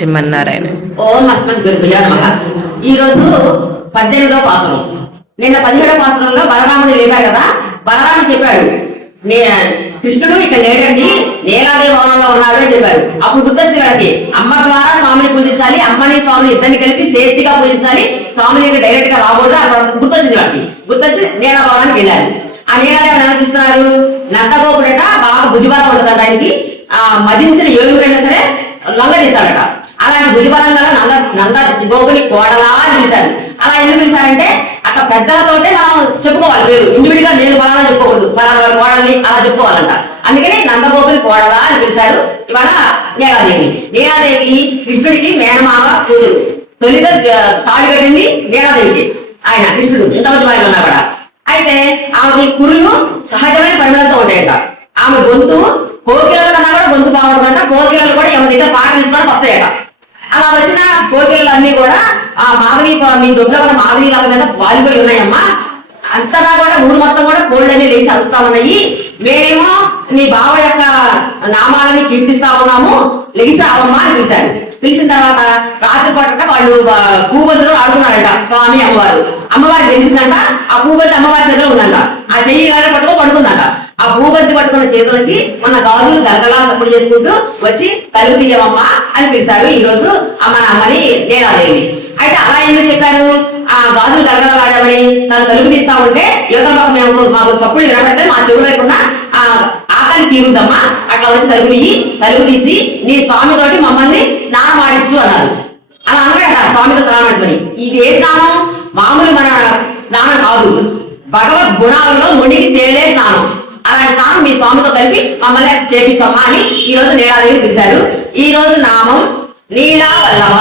శ్రీమన్నారాయణ. ఓం అస్మద్ గురుభ్యో నమః. ఈ రోజు 18వ పాసురం. నిన్న 17వ పాసురంలో బలరాముడు లేపారు కదా. బలరాముడు చెప్పాడు, కృష్ణుడు ఇక్కడ లేడండి, నీలాదేవి భవనంలో ఉన్నాడు అని చెప్పారు. అప్పుడు గుర్తొచ్చింది వాళ్ళకి, అమ్మ ద్వారా స్వామిని పూజించాలి, అమ్మని స్వామిని ఇద్దరిని కలిపి సేఫ్టీగా పూజించాలి, స్వామిని డైరెక్ట్ గా రాకూడదు. అక్కడ గుర్తొచ్చింది వాళ్ళకి. గుర్తొచ్చి నీలా భవనానికి వెళ్ళారు. ఆ నీలాదేవి అనిపిస్తున్నారు, నందగోపుడట బాగా భుజబలం ఉంటుందంట ఆయనకి. మదించిన ఏనుగురైనా సరే లొంగ తీస్తాడట. అలాంటి భుజబలం గల నంద గోపుని కోడలా అని పిలిచారు. అలా ఎందుకు పిలిచారంటే అక్కడ పెద్దలతోటే మనం చెప్పుకోవాలి పేరు. ఇండివిడిగా నేను బలాలని చెప్పుకోకూడదు, బలాల కోడల్ని అలా చెప్పుకోవాలంట. అందుకని నందగోపుని కోడలా అని పిలిచారు. ఇవాళ నీలాదేవి. నీలాదేవి కృష్ణుడికి మేనమామ కూతురు. తొలిగా తాళి కట్టింది నీలాదేవికి ఆయన కృష్ణుడు, ఇంతమంది వారి ఉన్నా కూడా. అయితే ఆమెకి కురులు సహజమైన పరిమళంతో ఉంటాయంట. ఆమె గొంతు కోకిలల కన్నా కూడా గొంతు బాగుంటుందంట. కోకిలలు కూడా ఎవరి దగ్గర పాటించుకోవడానికి వస్తాయట. అలా వచ్చిన కోకిలలు అన్ని కూడా ఆ మాధవి, మీ దొడ్లో ఉన్న మాధవీల మీద వాలిపోయి ఉన్నాయమ్మా. అంతగా కూడా ఊరు మొత్తం కూడా కోళ్ళని లేచి అరుస్తా ఉన్నాయి. మేమేమో నీ బావ యొక్క నామాలని కీర్తిస్తా ఉన్నాము, లెగిసి రావమ్మా అని పిలిచారు. పిలిచిన తర్వాత రాత్రి పూట వాళ్ళు పూబొద్దుతో ఆడుకున్నారంట స్వామి అమ్మవారు. అమ్మవారికి తెలిసిందంట ఆ పూబొద్దు అమ్మవారి చేతిలో ఉందంట. ఆ చెయ్యి పట్టుకో పడుకుందంట. ఆ భూబద్ది పట్టుకున్న చేతులకి మన గాజులు గలగలా సప్పుడు చేసుకుంటూ వచ్చి తలుపు తీయమమ్మా అని పిలిచారు ఈ రోజు అమ్మని నీలాదేవి. అయితే అలా ఎందుకు చెప్పారు? ఆ గాజులు గలగలలాడమని తను తలుపు తీస్తా ఉంటే యువత పక్క మేము మాకు సప్పుడు వినబడితే మా చెవులు లేకుండా ఆ ఆకలి తీరుద్దమ్మా, అట్లా వచ్చి తలుపు తీసి నీ స్వామితోటి మమ్మల్ని స్నానం ఆడించు అన్నారు. అలా అన్నారట స్వామితో స్నానం ఆడించమని. ఇది ఏ స్నానం? మామూలు మన స్నానం కాదు, భగవద్ గుణాలలో మునిగి తేలే స్నానం. అలాంటి స్నానం మీ స్వామితో కలిపి మమ్మల్ని చేపించమ్మా అని ఈ రోజు నీలాదేవిని పిలిచారు. ఈ రోజు నామం నీలా వల్లభ.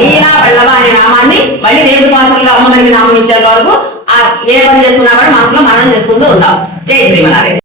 నీలా వల్లభ అనే నామాన్ని మళ్ళీ రేపు పాసంలో అమ్మగారికి నామం ఇచ్చేంత వరకు ఏ పని చేస్తున్నా కూడా మనసులో మనం చేసుకుంటూ ఉందాం. జై శ్రీమన్నారాయణ.